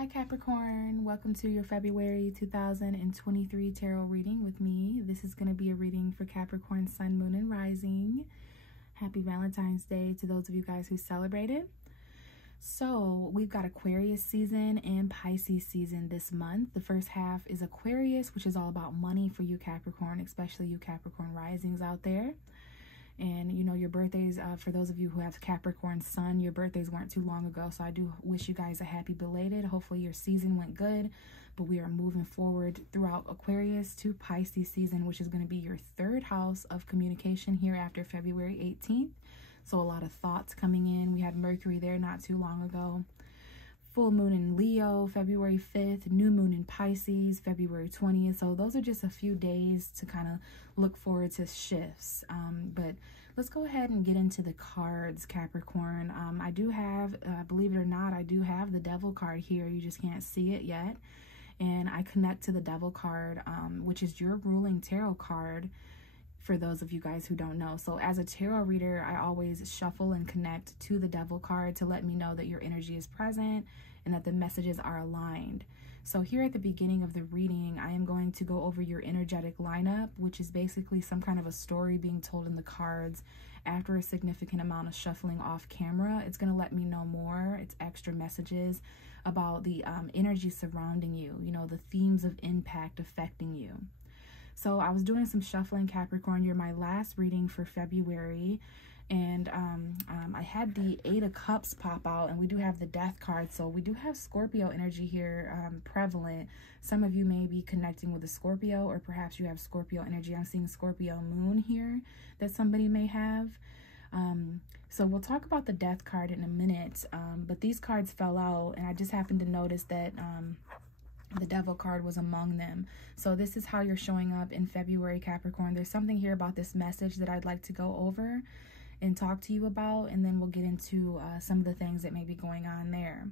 Hi Capricorn, welcome to your February 2023 tarot reading with me. This is going to be a reading for Capricorn, Sun, Moon, and Rising. Happy Valentine's Day to those of you guys who celebrate it. So we've got Aquarius season and Pisces season this month. The first half is Aquarius, which is all about money for you Capricorn, especially you Capricorn risings out there. And you know, your birthdays, for those of you who have Capricorn Sun, your birthdays weren't too long ago. So I do wish you guys a happy belated. Hopefully your season went good, but we are moving forward throughout Aquarius to Pisces season, which is going to be your third house of communication here after February 18th. So a lot of thoughts coming in. We had Mercury there not too long ago. Full moon in Leo, February 5th, new moon in Pisces, February 20th. So those are just a few days to kind of look forward to shifts. But let's go ahead and get into the cards, Capricorn. I do have, believe it or not, I do have the Devil card here. You just can't see it yet. And I connect to the Devil card, which is your ruling tarot card, for those of you guys who don't know. So as a tarot reader, I always shuffle and connect to the Devil card to let me know that your energy is present and that the messages are aligned. So here at the beginning of the reading, I am going to go over your energetic lineup, which is basically some kind of a story being told in the cards after a significant amount of shuffling off camera. It's going to let me know more. It's extra messages about the energy surrounding you, you know, the themes of impact affecting you. So I was doing some shuffling, Capricorn. You're my last reading for February. And I had the 8 of Cups pop out, and we do have the Death card. So we do have Scorpio energy here prevalent. Some of you may be connecting with a Scorpio, or perhaps you have Scorpio energy. I'm seeing Scorpio moon here that somebody may have. So we'll talk about the Death card in a minute. But these cards fell out, and I just happened to notice that the Devil card was among them. So this is how you're showing up in February, Capricorn. There's something here about this message that I'd like to go over and talk to you about, and then we'll get into some of the things that may be going on there.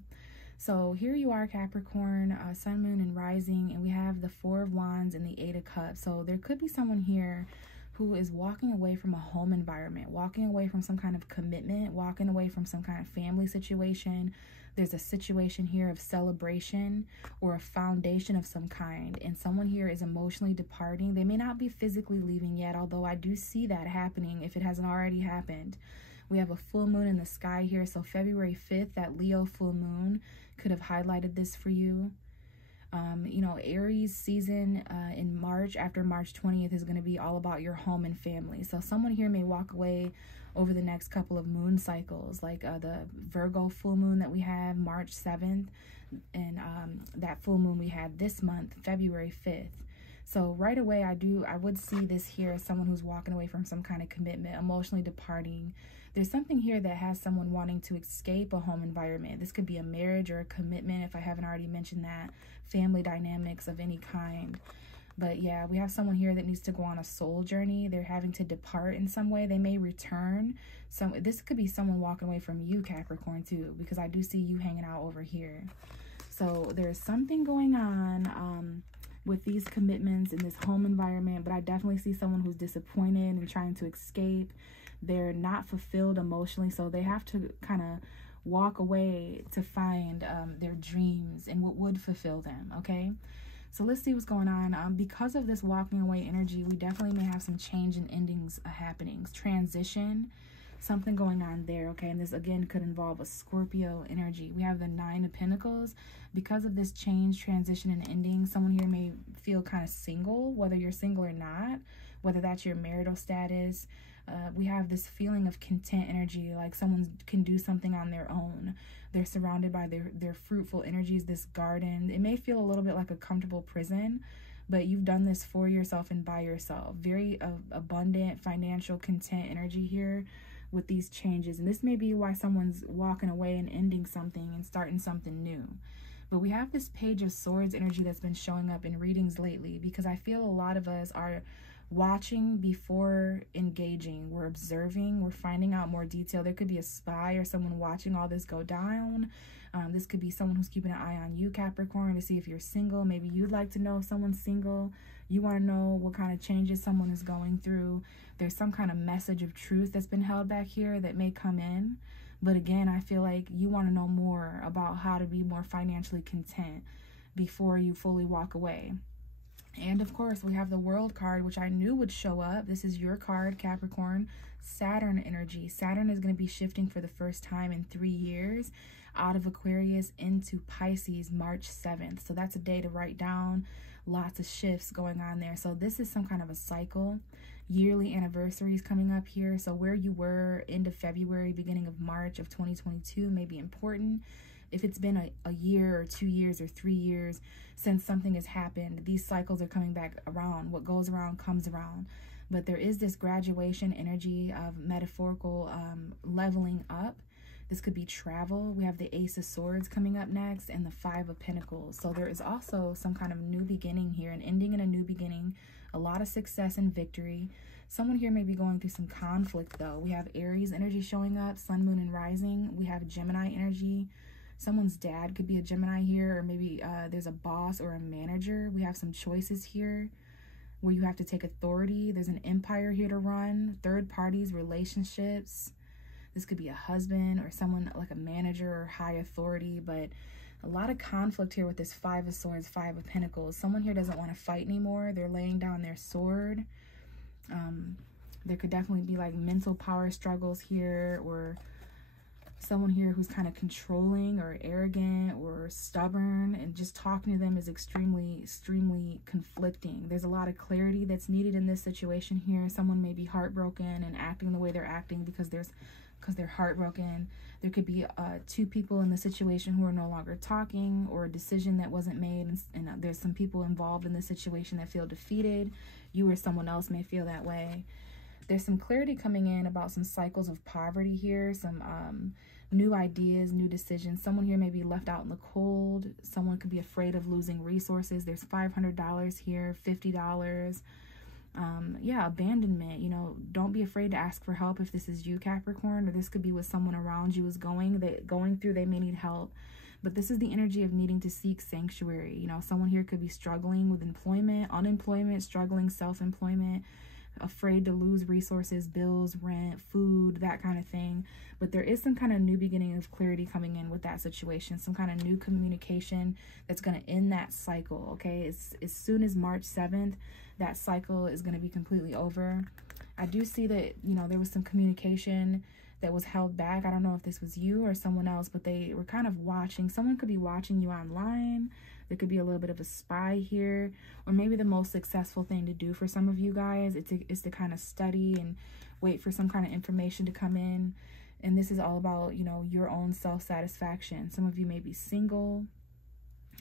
So here you are, Capricorn, Sun, Moon, and Rising, and we have the 4 of Wands and the 8 of Cups. So there could be someone here who is walking away from a home environment, walking away from some kind of commitment, walking away from some kind of family situation. There's a situation here of celebration or a foundation of some kind, and someone here is emotionally departing. They may not be physically leaving yet, although I do see that happening if it hasn't already happened. We have a full moon in the sky here, so February 5th, that Leo full moon could have highlighted this for you. You know, Aries season in March, after March 20th, is going to be all about your home and family. So someone here may walk away over the next couple of moon cycles, like the Virgo full moon that we have March 7th, and that full moon we had this month, February 5th. So right away, I would see this here as someone who's walking away from some kind of commitment, emotionally departing. There's something here that has someone wanting to escape a home environment. This could be a marriage or a commitment, if I haven't already mentioned that, family dynamics of any kind. But yeah, we have someone here that needs to go on a soul journey. They're having to depart in some way. They may return. So this could be someone walking away from you, Capricorn, too, because I do see you hanging out over here. So there's something going on with these commitments in this home environment, but I definitely see someone who's disappointed and trying to escape. They're not fulfilled emotionally, so they have to kind of walk away to find their dreams and what would fulfill them, okay? So let's see what's going on. Because of this walking away energy, we definitely may have some change and endings happenings, transition, something going on there, okay? And this, again, could involve a Scorpio energy. We have the 9 of Pentacles. Because of this change, transition, and ending, someone here may feel kind of single, whether you're single or not, whether that's your marital status. We have this feeling of content energy, like someone can do something on their own. They're surrounded by their fruitful energies, this garden. It may feel a little bit like a comfortable prison, but you've done this for yourself and by yourself. Very abundant financial content energy here with these changes. And this may be why someone's walking away and ending something and starting something new. But we have this Page of Swords energy that's been showing up in readings lately, because I feel a lot of us are watching before engaging. We're observing, we're finding out more detail. There could be a spy or someone watching all this go down. This could be someone who's keeping an eye on you, Capricorn, to see if you're single. Maybe you'd like to know if someone's single. You want to know what kind of changes someone is going through. There's some kind of message of truth that's been held back here that may come in. But again, I feel like you want to know more about how to be more financially content before you fully walk away. And of course, we have the World card, which I knew would show up. This is your card, Capricorn. Saturn energy. Saturn is going to be shifting for the first time in 3 years out of Aquarius into Pisces March 7th. So that's a day to write down. Lots of shifts going on there. So this is some kind of a cycle. Yearly anniversaries coming up here. So where you were end of February, beginning of March of 2022 may be important. If it's been a year or 2 years or 3 years since something has happened, these cycles are coming back around. What goes around comes around. But there is this graduation energy of metaphorical leveling up. This could be travel. We have the Ace of Swords coming up next and the Five of Pentacles. So there is also some kind of new beginning here, an ending and a new beginning, a lot of success and victory. Someone here may be going through some conflict though. We have Aries energy showing up, Sun, Moon, and Rising. We have Gemini energy. Someone's dad could be a Gemini here, or maybe there's a boss or a manager. We have some choices here where you have to take authority. There's an empire here to run, third parties, relationships. This could be a husband or someone like a manager or high authority, but a lot of conflict here with this Five of Swords, Five of Pentacles. Someone here doesn't want to fight anymore. They're laying down their sword. There could definitely be like mental power struggles here, or someone here who's kind of controlling or arrogant or stubborn, and just talking to them is extremely conflicting. There's a lot of clarity that's needed in this situation here. Someone may be heartbroken and acting the way they're acting because they're heartbroken. There could be two people in the situation who are no longer talking, or a decision that wasn't made, and there's some people involved in the situation that feel defeated. You or someone else may feel that way. There's some clarity coming in about some cycles of poverty here, some new ideas, new decisions. Someone here may be left out in the cold. Someone could be afraid of losing resources. There's $500 here, $50. Yeah, abandonment. You know, don't be afraid to ask for help if this is you, Capricorn, or this could be what someone around you is going through. They may need help. But this is the energy of needing to seek sanctuary. You know, someone here could be struggling with employment, unemployment, struggling self-employment, afraid to lose resources, bills, rent, food, that kind of thing. But there is some kind of new beginning of clarity coming in with that situation, some kind of new communication that's going to end that cycle, okay? As soon as March 7th, that cycle is going to be completely over. I do see that, you know, there was some communication that was held back. I don't know if this was you or someone else, but they were kind of watching. Someone could be watching you online. There could be a little bit of a spy here, or maybe the most successful thing to do for some of you guys is to kind of study and wait for some kind of information to come in. And this is all about, you know, your own self-satisfaction. Some of you may be single,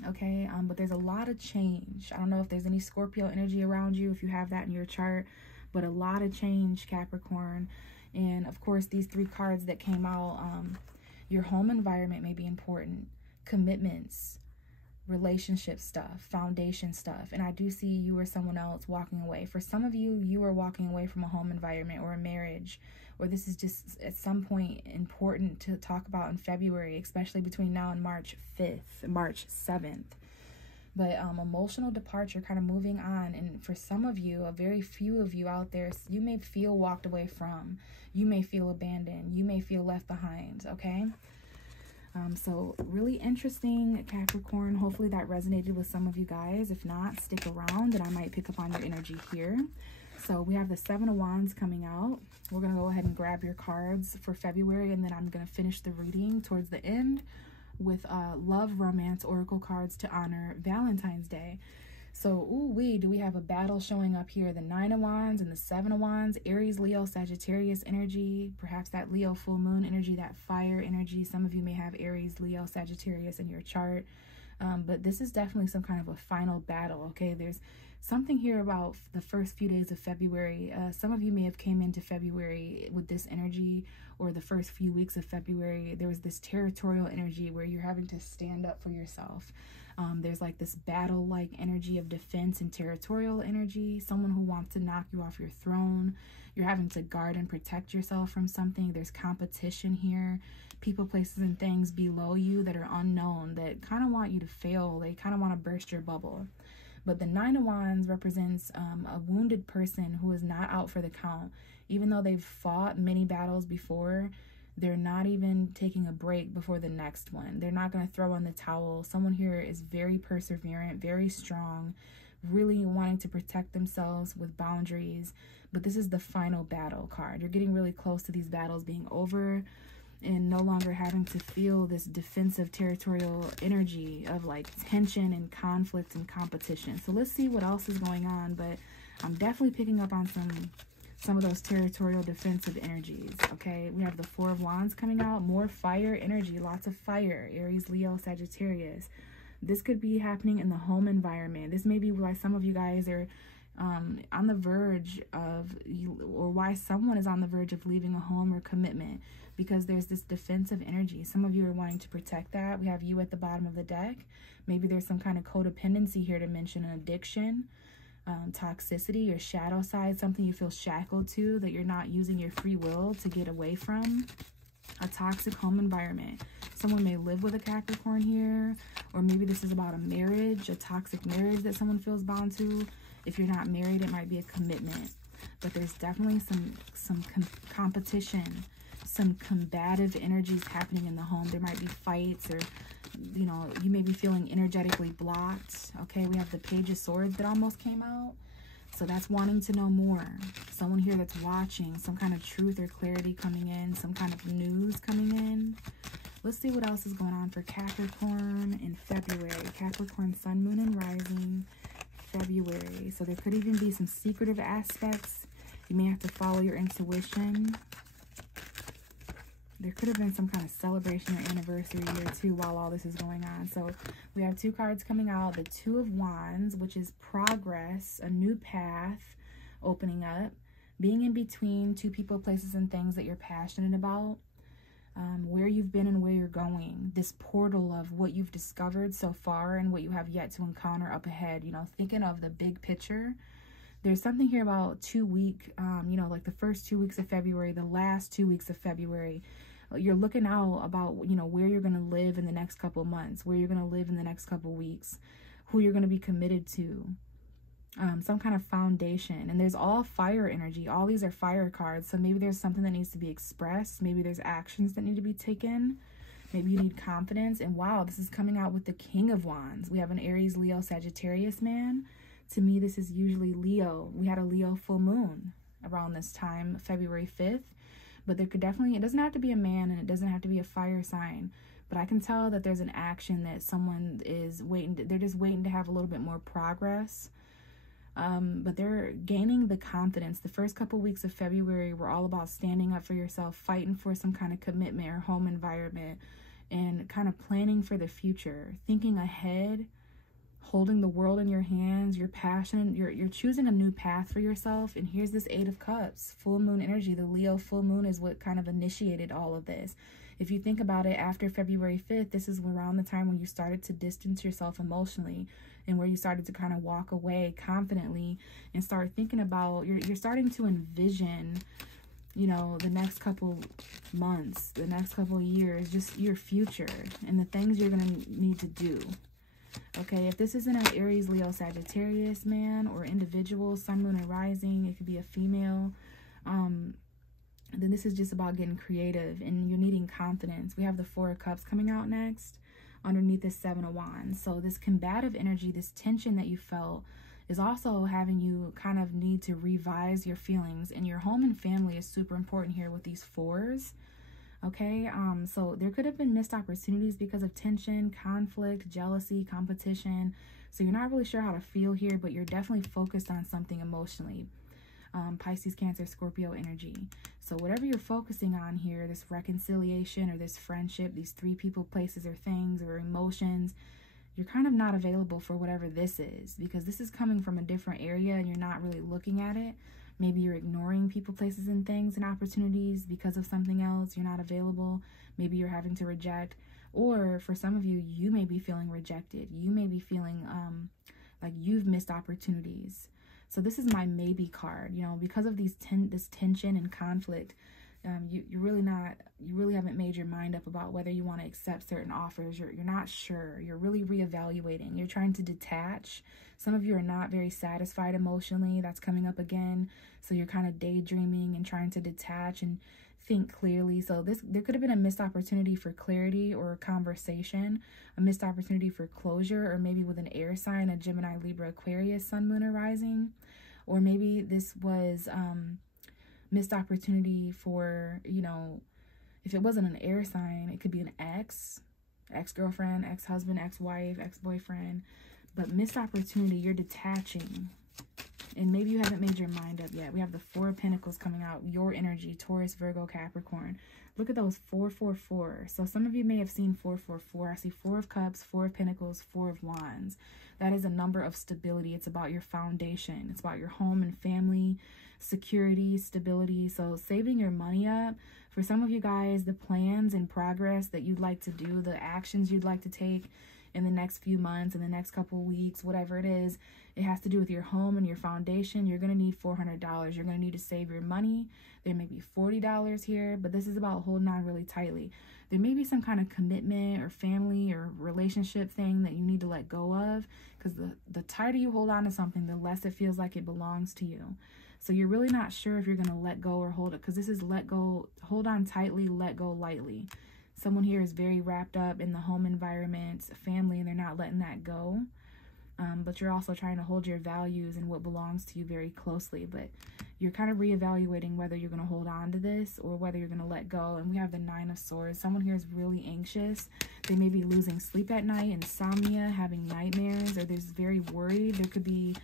okay? But there's a lot of change. I don't know if there's any Scorpio energy around you, if you have that in your chart, but a lot of change, Capricorn. And of course, these three cards that came out, your home environment may be important, commitments, relationship stuff, foundation stuff. And I do see you or someone else walking away. For some of you, you are walking away from a home environment or a marriage, or this is just at some point important to talk about in February, especially between now and March 5th, March 7th. But emotional departure, kind of moving on. And for some of you, a very few of you out there, you may feel walked away from. You may feel abandoned. You may feel left behind, okay? So really interesting, Capricorn. Hopefully that resonated with some of you guys. If not, stick around and I might pick up on your energy here. So we have the Seven of Wands coming out. We're going to go ahead and grab your cards for February, and then I'm going to finish the reading towards the end with love, romance, oracle cards to honor Valentine's Day. So, do we have a battle showing up here? The Nine of Wands and the Seven of Wands, Aries, Leo, Sagittarius energy, perhaps that Leo full moon energy, that fire energy. Some of you may have Aries, Leo, Sagittarius in your chart. But this is definitely some kind of a final battle, okay? There's something here about the first few days of February. Some of you may have came into February with this energy, or the first few weeks of February. There was this territorial energy where you're having to stand up for yourself. There's like this battle-like energy of defense and territorial energy. Someone who wants to knock you off your throne. You're having to guard and protect yourself from something. There's competition here. People, places, and things below you that are unknown, that kind of want you to fail. They kind of want to burst your bubble. But the Nine of Wands represents a wounded person who is not out for the count. Even though they've fought many battles before, They're not even taking a break before the next one. They're not going to throw in the towel. Someone here is very perseverant, very strong, really wanting to protect themselves with boundaries. But this is the final battle card. You're getting really close to these battles being over and no longer having to feel this defensive territorial energy of like tension and conflict and competition. So let's see what else is going on. But I'm definitely picking up on some of those territorial defensive energies. Okay, we have the Four of Wands coming out, more fire energy, lots of fire, Aries, Leo, Sagittarius. This could be happening in the home environment. This may be why some of you guys are on the verge of, or why someone is on the verge of leaving a home or commitment, because there's this defensive energy. Some of you are wanting to protect that. We have you at the bottom of the deck. Maybe there's some kind of codependency here to mention, an addiction, toxicity, your shadow side, something you feel shackled to that you're not using your free will to get away from. A toxic home environment. Someone may live with a Capricorn here, or maybe this is about a marriage, a toxic marriage that someone feels bound to. If you're not married, it might be a commitment, but there's definitely some competition, some combative energies happening in the home. There might be fights, or you know, you may be feeling energetically blocked. Okay, we have the Page of Swords that almost came out. So that's wanting to know more. Someone here that's watching, some kind of truth or clarity coming in, some kind of news coming in. Let's see what else is going on for Capricorn in February. Capricorn, Sun, Moon, and Rising, February. So there could even be some secretive aspects. You may have to follow your intuition. There could have been some kind of celebration or anniversary here too while all this is going on. So we have two cards coming out. The Two of Wands, which is progress, a new path opening up, being in between two people, places, and things that you're passionate about, where you've been and where you're going. This portal of what you've discovered so far and what you have yet to encounter up ahead. You know, thinking of the big picture. There's something here about 2 week, you know, like the first 2 weeks of February, the last 2 weeks of February. You're looking out about, you know, where you're going to live in the next couple of months, where you're going to live in the next couple of weeks, who you're going to be committed to, some kind of foundation. And there's all fire energy. All these are fire cards. So maybe there's something that needs to be expressed. Maybe there's actions that need to be taken. Maybe you need confidence. And wow, this is coming out with the King of Wands. We have an Aries, Leo, Sagittarius man. To me, this is usually Leo. We had a Leo full moon around this time, February 5th. But there could definitely, it doesn't have to be a man and it doesn't have to be a fire sign. But I can tell that there's an action that someone is waiting, they're just waiting to have a little bit more progress. But they're gaining the confidence. The first couple weeks of February were all about standing up for yourself, fighting for some kind of commitment or home environment, and kind of planning for the future, thinking ahead, holding the world in your hands. You're passionate, you're choosing a new path for yourself. And here's this Eight of Cups, full moon energy. The Leo full moon is what kind of initiated all of this. If you think about it, after February 5th, this is around the time when you started to distance yourself emotionally, and where you started to kind of walk away confidently and start thinking about, you're starting to envision, you know, the next couple months, the next couple years, just your future and the things you're going to need to do. Okay, if this isn't an Aries, Leo, Sagittarius man or individual, Sun, Moon, and Rising, it could be a female, then this is just about getting creative and you're needing confidence. We have the Four of Cups coming out next underneath the Seven of Wands. So this combative energy, this tension that you felt, is also having you kind of need to revise your feelings. And your home and family is super important here with these fours. Okay, so there could have been missed opportunities because of tension, conflict, jealousy, competition. So you're not really sure how to feel here, but you're definitely focused on something emotionally. Pisces, Cancer, Scorpio energy. So whatever you're focusing on here, this reconciliation or this friendship, these three people, places, or things, or emotions, you're kind of not available for whatever this is, because this is coming from a different area and you're not really looking at it. Maybe you're ignoring people, places, and things and opportunities because of something else. You're not available. Maybe you're having to reject. Or for some of you, you may be feeling rejected. You may be feeling like you've missed opportunities. So this is my maybe card. You know, because of this tension and conflict, you really haven't made your mind up about whether you want to accept certain offers. You're not sure. You're really reevaluating. You're trying to detach. Some of you are not very satisfied emotionally. That's coming up again. So you're kind of daydreaming and trying to detach and think clearly. So there could have been a missed opportunity for clarity or conversation, a missed opportunity for closure, or maybe with an air sign, a Gemini, Libra, Aquarius, sun, moon, or rising. Or maybe this was missed opportunity for, you know, if it wasn't an air sign, it could be an ex-girlfriend, ex-husband, ex-wife, ex-boyfriend. But missed opportunity, you're detaching. And maybe you haven't made your mind up yet. We have the Four of Pentacles coming out. Your energy, Taurus, Virgo, Capricorn. Look at those 444. So some of you may have seen 444. I see Four of Cups, Four of Pentacles, Four of Wands. That is a number of stability. It's about your foundation. It's about your home and family, security, stability. So saving your money up. For some of you guys, the plans and progress that you'd like to do, the actions you'd like to take in the next few months, in the next couple weeks, whatever it is, it has to do with your home and your foundation. You're going to need $400. You're going to need to save your money. There may be $40 here, but this is about holding on really tightly. There may be some kind of commitment or family or relationship thing that you need to let go of, because the tighter you hold on to something, the less it feels like it belongs to you. So you're really not sure if you're going to let go or hold it, because this is let go, hold on tightly, let go lightly. Someone here is very wrapped up in the home environment, family, and they're not letting that go. But you're also trying to hold your values and what belongs to you very closely. But you're kind of reevaluating whether you're going to hold on to this or whether you're going to let go. And we have the Nine of Swords. Someone here is really anxious. They may be losing sleep at night, insomnia, having nightmares, or they're very worried. There could be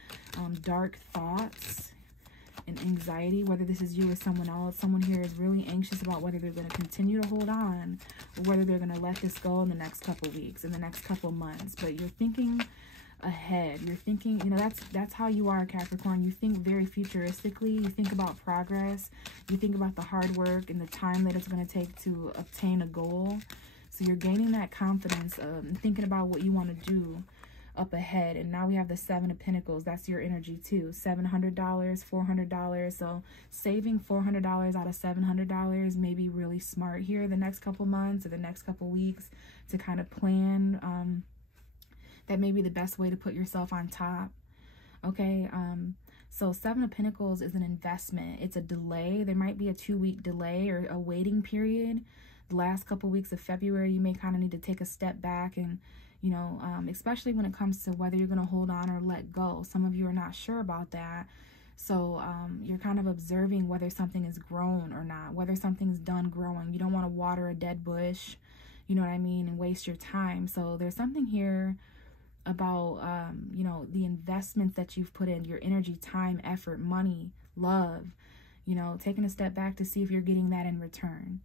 dark thoughts and anxiety, whether this is you or someone else. Someone here is really anxious about whether they're going to continue to hold on or whether they're going to let this go in the next couple weeks, in the next couple months. But you're thinking ahead. You're thinking, you know, that's how you are, Capricorn. You think very futuristically. You think about progress. You think about the hard work and the time that it's going to take to obtain a goal. So you're gaining that confidence and thinking about what you want to do up ahead. And now we have the Seven of Pentacles. That's your energy too. $700, $400. So saving $400 out of $700 may be really smart here the next couple months or the next couple weeks to kind of plan. That may be the best way to put yourself on top. Okay. So Seven of Pentacles is an investment. It's a delay. There might be a 2-week delay or a waiting period. The last couple weeks of February, you may kind of need to take a step back and, you know, especially when it comes to whether you're going to hold on or let go. Some of you are not sure about that. So you're kind of observing whether something is grown or not, whether something's done growing. You don't want to water a dead bush, you know what I mean, and waste your time. So there's something here about, you know, the investments that you've put in, your energy, time, effort, money, love, you know, taking a step back to see if you're getting that in return,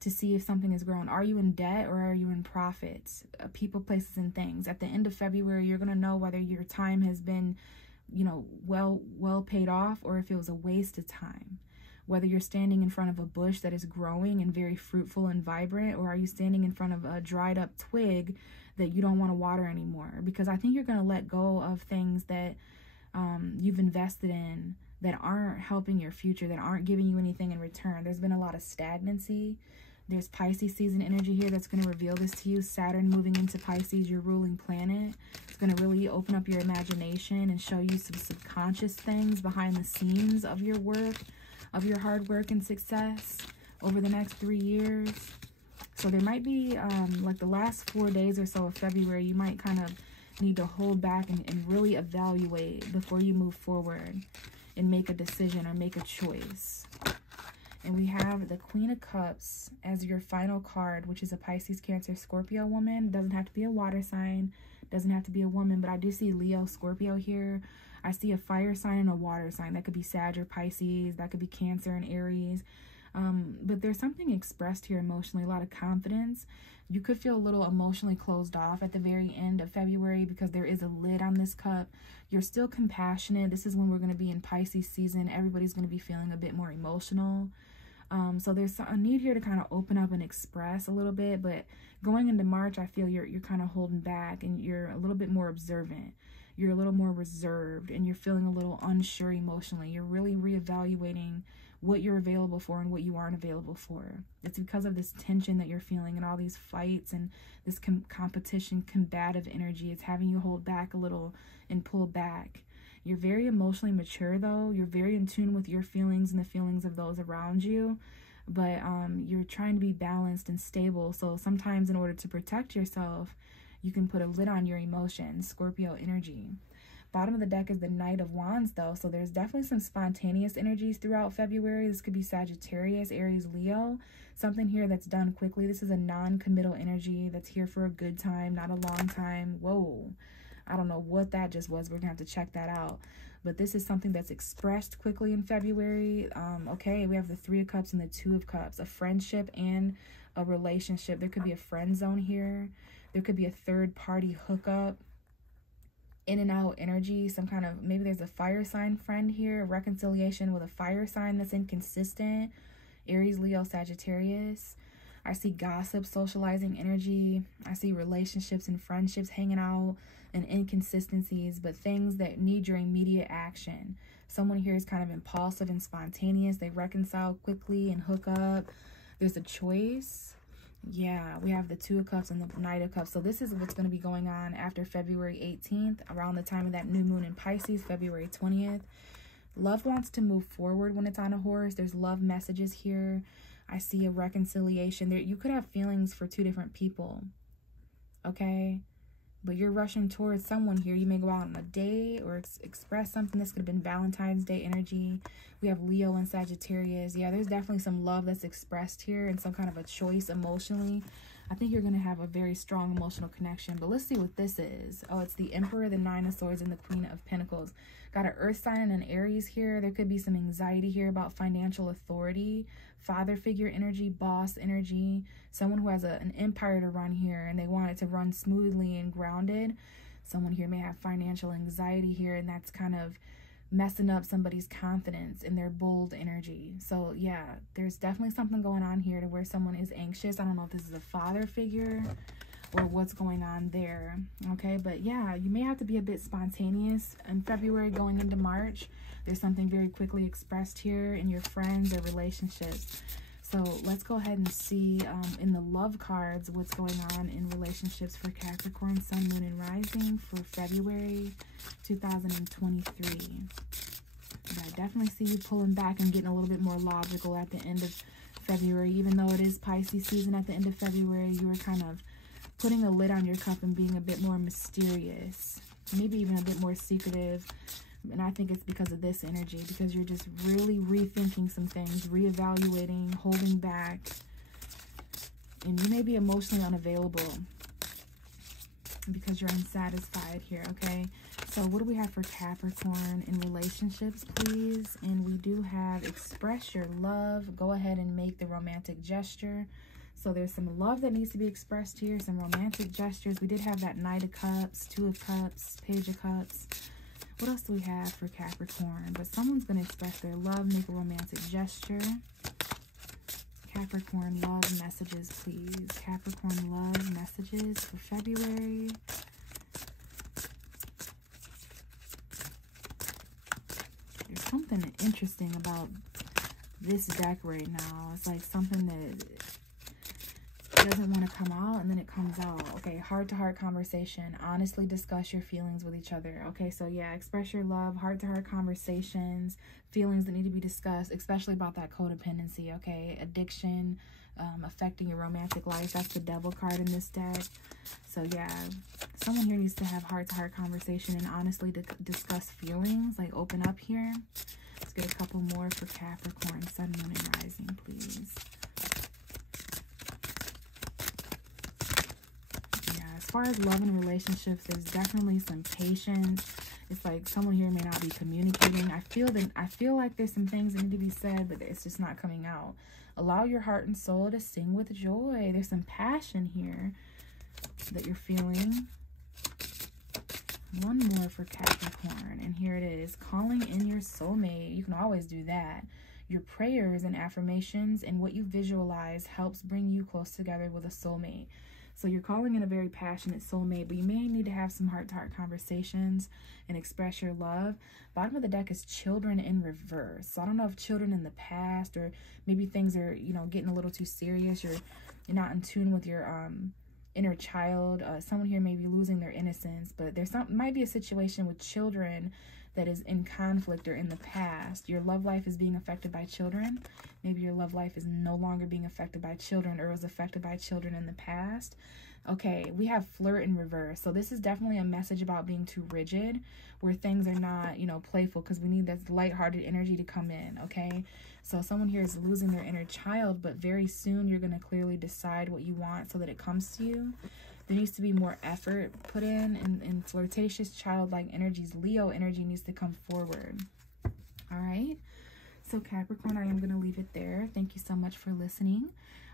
to see if something is grown. Are you in debt or are you in profits? People, places, and things. At the end of February, you're going to know whether your time has been, you know, well paid off, or if it was a waste of time. Whether you're standing in front of a bush that is growing and very fruitful and vibrant, or are you standing in front of a dried up twig that you don't want to water anymore. Because I think you're going to let go of things that you've invested in that aren't helping your future, that aren't giving you anything in return. There's been a lot of stagnancy. There's Pisces season energy here that's going to reveal this to you. Saturn moving into Pisces, your ruling planet. It's going to really open up your imagination and show you some subconscious things behind the scenes of your work, of your hard work and success over the next 3 years. So there might be, like the last 4 days or so of February, you might kind of need to hold back and really evaluate before you move forward and make a decision or make a choice. And we have the Queen of Cups as your final card, which is a Pisces, Cancer, Scorpio woman. It doesn't have to be a water sign, doesn't have to be a woman, but I do see Leo, Scorpio here. I see a fire sign and a water sign. That could be Sag or Pisces. That could be Cancer and Aries. But there's something expressed here emotionally, a lot of confidence. You could feel a little emotionally closed off at the very end of February because there is a lid on this cup. You're still compassionate. This is when we're going to be in Pisces season. Everybody's going to be feeling a bit more emotional. So there's a need here to kind of open up and express a little bit. But going into March, I feel you're kind of holding back and you're a little bit more observant. You're a little more reserved and you're feeling a little unsure emotionally. You're really reevaluating what you're available for and what you aren't available for. It's because of this tension that you're feeling and all these fights and this competition, combative energy. It's having you hold back a little and pull back. You're very emotionally mature though. You're very in tune with your feelings and the feelings of those around you. but you're trying to be balanced and stable. So sometimes in order to protect yourself, you can put a lid on your emotions. Scorpio energy. Bottom of the deck is the Knight of Wands, though, so there's definitely some spontaneous energies throughout February. This could be Sagittarius, Aries, Leo. Something here that's done quickly. This is a non-committal energy that's here for a good time, not a long time. Whoa. I don't know what that just was. We're going to have to check that out. But this is something that's expressed quickly in February. Okay, we have the Three of Cups and the Two of Cups. A friendship and a relationship. There could be a friend zone here. There could be a third-party hookup. In and out energy, some kind of, maybe there's a fire sign friend here, reconciliation with a fire sign that's inconsistent. Aries, Leo, Sagittarius. I see gossip, socializing energy. I see relationships and friendships hanging out and inconsistencies, but things that need your immediate action. Someone here is kind of impulsive and spontaneous. They reconcile quickly and hook up. There's a choice. Yeah, we have the Two of Cups and the Knight of Cups. So this is what's going to be going on after February 18th, around the time of that new moon in Pisces, February 20th. Love wants to move forward when it's on a horse. There's love messages here. I see a reconciliation. There, you could have feelings for two different people, okay? But you're rushing towards someone here. You may go out on a date or express something. This could have been Valentine's Day energy. We have Leo and Sagittarius. Yeah, there's definitely some love that's expressed here and some kind of a choice emotionally. I think you're going to have a very strong emotional connection. But let's see what this is. Oh, it's the Emperor, the Nine of Swords, and the Queen of Pentacles. Got an Earth sign and an Aries here. There could be some anxiety here about financial authority, father figure energy, boss energy, someone who has an empire to run here and they want it to run smoothly and grounded. Someone here may have financial anxiety here, and that's kind of messing up somebody's confidence in their bold energy. So yeah, there's definitely something going on here to where someone is anxious. I don't know if this is a father figure or what's going on there, okay? But yeah, you may have to be a bit spontaneous in February going into March. There's something very quickly expressed here in your friends or relationships. So let's go ahead and see in the love cards what's going on in relationships for Capricorn, Sun, Moon, and Rising for February 2023. But I definitely see you pulling back and getting a little bit more logical at the end of February. Even though it is Pisces season at the end of February, you were kind of putting a lid on your cup and being a bit more mysterious, maybe even a bit more secretive. And I think it's because of this energy, because you're just really rethinking some things, reevaluating, holding back, and you may be emotionally unavailable because you're unsatisfied here, okay? So what do we have for Capricorn in relationships, please? And we do have express your love. Go ahead and make the romantic gesture. So there's some love that needs to be expressed here, some romantic gestures. We did have that Knight of Cups, Two of Cups, Page of Cups. What else do we have for Capricorn? But someone's going to express their love, make a romantic gesture. Capricorn love messages, please. Capricorn love messages for February. There's something interesting about this deck right now. It's like something that doesn't want to come out and then it comes out. Okay, heart-to-heart conversation. Honestly discuss your feelings with each other. Okay, so yeah, express your love, heart-to-heart conversations, feelings that need to be discussed, especially about that codependency, okay? Addiction, affecting your romantic life. That's the Devil card in this deck. So yeah, someone here needs to have heart-to-heart conversation and honestly discuss feelings, like open up here. Let's get a couple more for Capricorn, Sun, Moon, and Rising, please. As far as love and relationships, there's definitely some patience. It's like someone here may not be communicating. I feel like there's some things that need to be said, but it's just not coming out. Allow your heart and soul to sing with joy. There's some passion here that you're feeling. One more for Capricorn, and here it is. Calling in your soulmate. You can always do that. Your prayers and affirmations and what you visualize helps bring you close together with a soulmate. So you're calling in a very passionate soulmate, but you may need to have some heart-to-heart conversations and express your love. Bottom of the deck is children in reverse. So I don't know if children in the past, or maybe things are, you know, getting a little too serious. You're not in tune with your inner child. Someone here may be losing their innocence, but might be a situation with children that is in conflict or in the past. Your love life is being affected by children. Maybe your love life is no longer being affected by children, or was affected by children in the past. Okay, we have flirt in reverse. So this is definitely a message about being too rigid, where things are not, you know, playful, because we need that lighthearted energy to come in, okay? So someone here is losing their inner child, but very soon you're going to clearly decide what you want so that it comes to you. There needs to be more effort put in flirtatious, childlike energies. Leo energy needs to come forward. All right. So Capricorn, I am going to leave it there. Thank you so much for listening.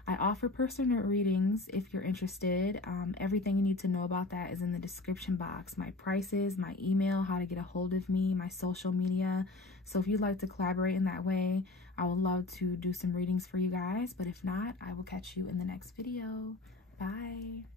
I offer personal readings if you're interested. Everything you need to know about that is in the description box. My prices, my email, how to get a hold of me, my social media. So if you'd like to collaborate in that way, I would love to do some readings for you guys. But if not, I will catch you in the next video. Bye.